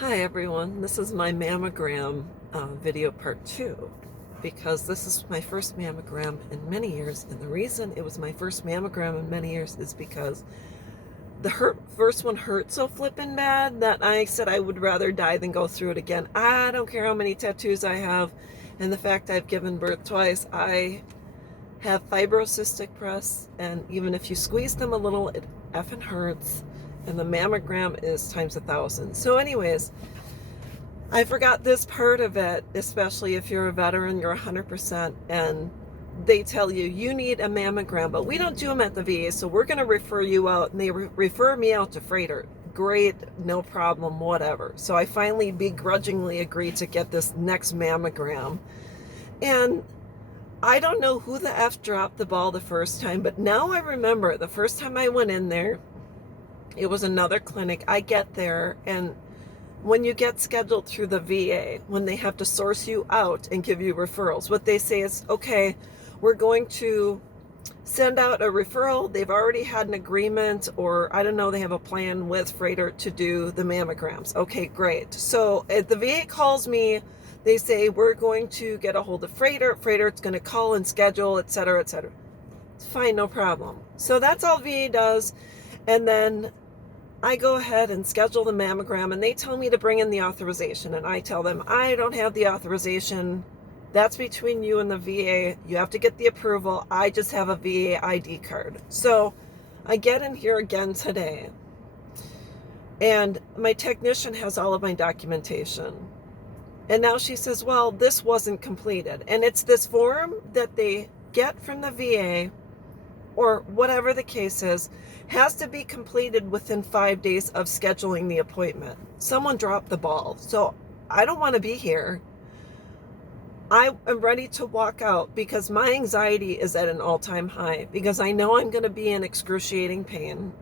Hi everyone, this is my mammogram video part 2 because this is my first mammogram in many years, and the reason it was my first mammogram in many years is because the first one hurt so flippin' bad that I said I would rather die than go through it again. I don't care how many tattoos I have and the fact I've given birth twice. I have fibrocystic breasts, and even if you squeeze them a little, it effing hurts, and the mammogram is times 1,000. So anyways, I forgot this part of it, especially if you're a veteran, you're 100%, and they tell you, you need a mammogram, but we don't do them at the VA, so we're going to refer you out, and they refer me out to Freighter. Great, no problem, whatever. So I finally begrudgingly agreed to get this next mammogram, and I don't know who the F dropped the ball the first time, but now I remember the first time I went in there, it was another clinic. I get there, and when you get scheduled through the VA, when they have to source you out and give you referrals, what they say is, okay, we're going to send out a referral. They've already had an agreement, or I don't know, they have a plan with Freighter to do the mammograms. Okay, great. So if the VA calls me, they say, we're going to get a hold of Freighter. Freighter's going to call and schedule, et cetera, et cetera. It's fine, no problem. So that's all VA does. And then I go ahead and schedule the mammogram, and they tell me to bring in the authorization, and I tell them I don't have the authorization. That's between you and the VA. You have to get the approval. I just have a VA ID card. So I get in here again today, and my technician has all of my documentation. And now she says, well, this wasn't completed. And it's this form that they get from the VA, or whatever the case is, has to be completed within 5 days of scheduling the appointment. Someone dropped the ball. So I don't want to be here. I am ready to walk out because my anxiety is at an all-time high, because I know I'm going to be in excruciating pain.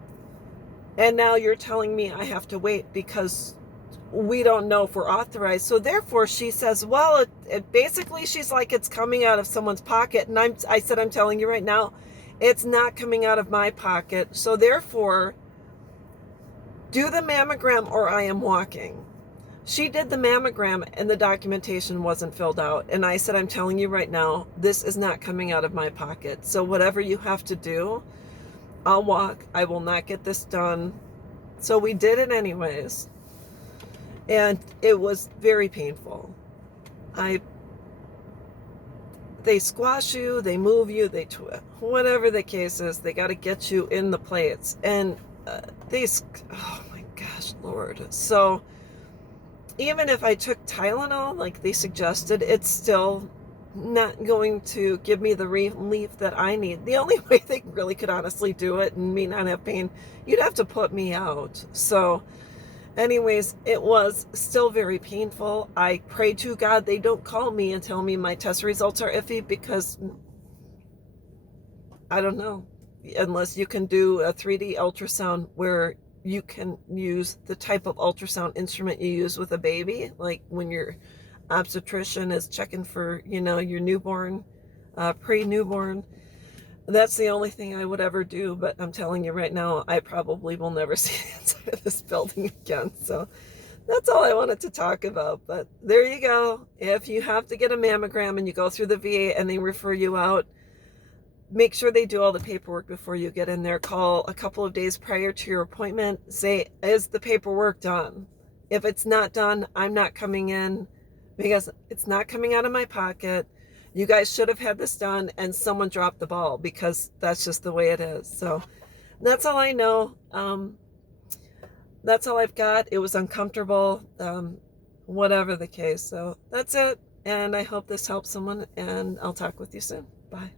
And now you're telling me I have to wait because we don't know if we're authorized. So therefore she says, well, it basically, she's like, it's coming out of someone's pocket. And I said, I'm telling you right now, it's not coming out of my pocket. So therefore, do the mammogram or I am walking. She did the mammogram and the documentation wasn't filled out. And I said, I'm telling you right now, this is not coming out of my pocket. So whatever you have to do, I'll walk. I will not get this done. So we did it anyways. And it was very painful. They squash you, they move you, they whatever the case is, they got to get you in the plates. And oh my gosh, Lord. So even if I took Tylenol, like they suggested, it's still not going to give me the relief that I need. The only way they really could honestly do it and me not have pain, you'd have to put me out. So anyways, it was still very painful. I pray to God they don't call me and tell me my test results are iffy, because I don't know, unless you can do a 3D ultrasound where you can use the type of ultrasound instrument you use with a baby, like when your obstetrician is checking for, your newborn, pre-newborn. That's the only thing I would ever do, but I'm telling you right now, I probably will never see the inside of this building again. So that's all I wanted to talk about. But there you go. If you have to get a mammogram and you go through the VA and they refer you out, make sure they do all the paperwork before you get in there. Call a couple of days prior to your appointment. Say, is the paperwork done? If it's not done, I'm not coming in, because it's not coming out of my pocket. You guys should have had this done, and someone dropped the ball, because that's just the way it is. So that's all I know. That's all I've got. It was uncomfortable, whatever the case. So that's it. And I hope this helps someone, and I'll talk with you soon. Bye.